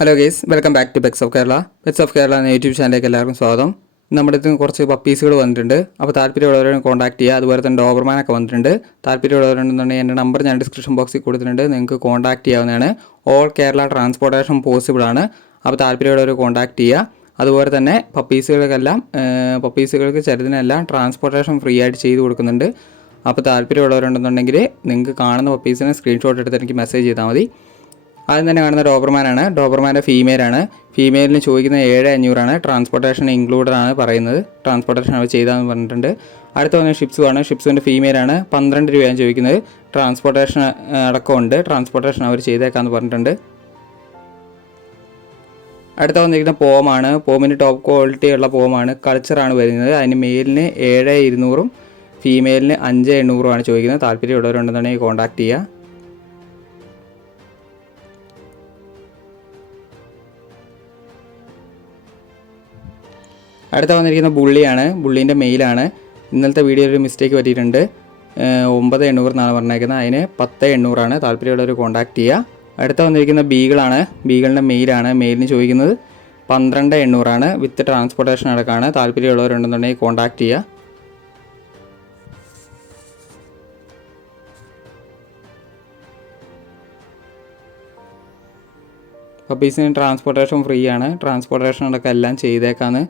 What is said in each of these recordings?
Hello guys, welcome back to pets of Kerala. Pets of Kerala എന്ന YouTube ചാനലിലേക്ക് എല്ലാവർക്കും സ്വാഗതം. നമ്മുടെ അടുത്ത് കുറച്ച് പപ്പീസുകൾ വന്നിട്ടുണ്ട്. അപ്പോൾ താല്പര്യമുള്ളവരെ കോൺടാക്ട് ചെയ്യുക. അതുപോലെ തന്നെ ഡോബർമാനൊക്കെ വന്നിട്ടുണ്ട്. താല്പര്യമുള്ളവരുണ്ടെന്നുണ്ടെങ്കിൽ എൻ്റെ നമ്പർ ഞാൻ ഡിസ്ക്രിപ്ഷൻ ബോക്സിൽ കൊടുത്തിട്ടുണ്ട്. നിങ്ങൾക്ക് കോൺടാക്ട് ചെയ്യാവുന്നതാണ്. ഓൾ കേരള ട്രാൻസ്പോർട്ടേഷൻ പോസിബിൾ ആണ്. അപ്പോൾ താല്പര്യമുള്ളവർ കോൺടാക്ട് ചെയ്യുക. അതുപോലെ തന്നെ പപ്പീസുകൾക്ക് ചെറുതിനെല്ലാം ട്രാൻസ്പോർട്ടേഷൻ ഫ്രീ ആയിട്ട് ചെയ്ത് കൊടുക്കുന്നുണ്ട്. അപ്പോൾ താല്പര്യമുള്ളവരുണ്ടെന്നുണ്ടെങ്കിൽ നിങ്ങൾക്ക് കാണുന്ന പപ്പീസിനെ സ്ക്രീൻഷോട്ട് എടുത്ത് എനിക്ക് മെസ്സേജ് ചെയ്താൽ മതി. ആദ്യം തന്നെ കാണുന്ന ഡോബർമാനാണ്. ഡോബർമാൻ്റെ ഫീമെയിലാണ്. ഫീമെയിലിന് ചോദിക്കുന്നത് 7,500 ട്രാൻസ്പോർട്ടേഷൻ ഇൻക്ലൂഡഡ് ആണ് പറയുന്നത്. ട്രാൻസ്പോർട്ടേഷൻ അവർ ചെയ്താന്ന് പറഞ്ഞിട്ടുണ്ട്. അടുത്ത വന്ന ഷിപ്സുമാണ്. ഷിപ്സിൻ്റെ ഫീമെയിലാണ്. 12 രൂപയാണ് ചോദിക്കുന്നത്. ട്രാൻസ്പോർട്ടേഷൻ അടക്കമുണ്ട്. ട്രാൻസ്പോർട്ടേഷൻ അവർ ചെയ്തേക്കാമെന്ന് പറഞ്ഞിട്ടുണ്ട്. അടുത്ത വന്നിരിക്കുന്ന പോമാണ്. പോമിന് ടോപ്പ് ക്വാളിറ്റി ഉള്ള പോമാണ്. കൾച്ചറാണ് വരുന്നത്. അതിന് മെയിലിന് 7,200 ഫീമെയിലിന് 5,800 ചോദിക്കുന്നത്. താല്പര്യമുള്ളവരുണ്ടെന്നുണ്ടെങ്കിൽ കോൺടാക്ട് ചെയ്യുക. അടുത്ത വന്നിരിക്കുന്ന ബുള്ളിയാണ്. ബുള്ളീൻ്റെ മെയിലാണ്. ഇന്നലത്തെ വീഡിയോയിൽ ഒരു മിസ്റ്റേക്ക് പറ്റിയിട്ടുണ്ട്. 9,800 എന്നാണ് പറഞ്ഞേക്കുന്നത്. അതിന് 10,800 താല്പര്യമുള്ളവർ കോൺടാക്ട് ചെയ്യുക. അടുത്ത വന്നിരിക്കുന്ന ബീഗിളാണ്. ബീഗിളിൻ്റെ മെയിലാണ്. മെയിലിന് ചോദിക്കുന്നത് 12,800 വിത്ത് ട്രാൻസ്പോർട്ടേഷൻ അടക്കമാണ്. താല്പര്യമുള്ളവരുണ്ടെന്നുണ്ടെങ്കിൽ കോൺടാക്ട് ചെയ്യുക. പപ്പീസിന് ട്രാൻസ്പോർട്ടേഷൻ ഫ്രീ ആണ്. ട്രാൻസ്പോർട്ടേഷൻ അടക്കം എല്ലാം ചെയ്തേക്കാന്ന്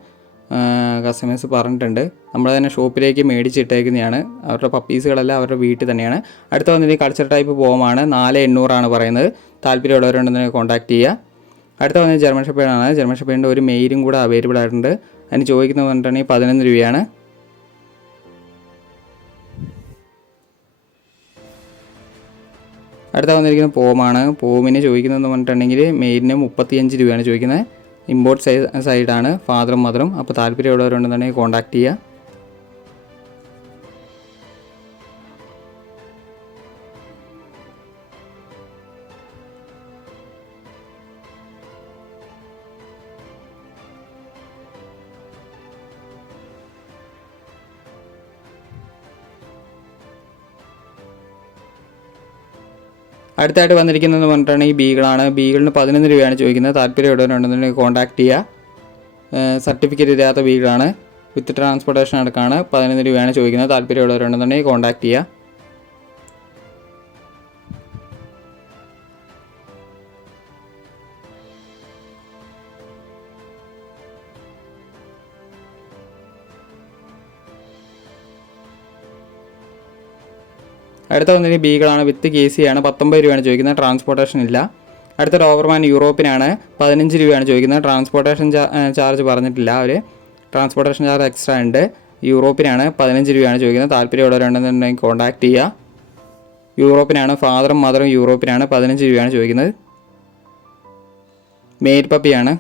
കസ്റ്റമേഴ്സ് പറഞ്ഞിട്ടുണ്ട്. നമ്മൾ തന്നെ ഷോപ്പിലേക്ക് മേടിച്ചിട്ടേക്കുന്നതാണ്. അവരുടെ പപ്പീസുകളെല്ലാം അവരുടെ വീട്ടിൽ തന്നെയാണ്. അടുത്ത വന്നിട്ട് കൾച്ചർ ടൈപ്പ് പോമാണ്. 4,800 പറയുന്നത്. താല്പര്യമുള്ളവരുണ്ടെന്ന് കോൺടാക്ട് ചെയ്യുക. അടുത്ത വന്നത് ജർമ്മൻ ഷെപ്പേർഡാണ്. ജർമ്മൻ ഷെപ്പേർഡിൻ്റെ ഒരു മെയിലും കൂടെ അവൈലബിൾ ആയിട്ടുണ്ട്. അതിന് ചോദിക്കുന്നത് പറഞ്ഞിട്ടുണ്ടെങ്കിൽ 11 രൂപയാണ്. അടുത്ത വന്നിരിക്കുന്ന പോമാണ്. പോമിന് ചോദിക്കുന്നതെന്ന് പറഞ്ഞിട്ടുണ്ടെങ്കിൽ മെയിലിന് 35 രൂപയാണ് ചോദിക്കുന്നത്. ഇമ്പോർട്ട് സൈഡാണ് ഫാദറും മദറും. അപ്പോൾ താല്പര്യമുള്ളവരുണ്ടെന്നുണ്ടെങ്കിൽ കോൺടാക്ട് ചെയ്യുക. അടുത്തായിട്ട് വന്നിരിക്കുന്നതെന്ന് പറഞ്ഞിട്ടുണ്ടെങ്കിൽ ബീഗിളാണ്. ബീഗിളിന് 11 രൂപയാണ് ചോദിക്കുന്നത്. താല്പര്യമുള്ളവരുണ്ടെന്നുണ്ടെങ്കിൽ കോൺടാക്ട് ചെയ്യുക. സർട്ടിഫിക്കറ്റ് ഇല്ലാത്ത ബീഗിളാണ്. വിത്ത് ട്രാൻസ്പോർട്ടേഷൻ അടക്കമാണ്. 11 രൂപയാണ് ചോദിക്കുന്നത്. താല്പര്യമുള്ളവരുണ്ടെന്നുണ്ടെങ്കിൽ കോൺടാക്ട് ചെയ്യുക. അടുത്ത വന്നിട്ട് ബീഗിളാണ്. വിത്ത് കേസിയാണ്. 19 രൂപയാണ് ചോദിക്കുന്നത്. ട്രാൻസ്പോർട്ടേഷൻ ഇല്ല. അടുത്ത ഡോബർമാൻ യൂറോപ്പിനാണ്. 15 രൂപയാണ് ചോദിക്കുന്നത്. ട്രാൻസ്പോർട്ടേഷൻ ചാർജ് പറഞ്ഞിട്ടില്ല അവർ. ട്രാൻസ്പോർട്ടേഷൻ ചാർജ് എക്സ്ട്രാ ഉണ്ട്. യൂറോപ്പിനാണ്. 15 രൂപയാണ് ചോദിക്കുന്നത്. താല്പര്യമുള്ളവരുണ്ടെന്നുണ്ടെങ്കിൽ കോൺടാക്ട് ചെയ്യുക. യൂറോപ്പിനാണ്. ഫാദറും മദറും യൂറോപ്പിനാണ്. 15 രൂപയാണ് ചോദിക്കുന്നത്. മെയിൽ പപ്പിയാണ്.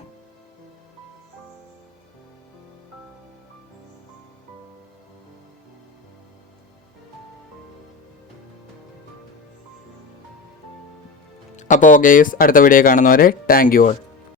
അപ്പോൾ ഗേസ്, അടുത്ത വീഡിയോ കാണുന്നവരെ താങ്ക് യു ഓൾ.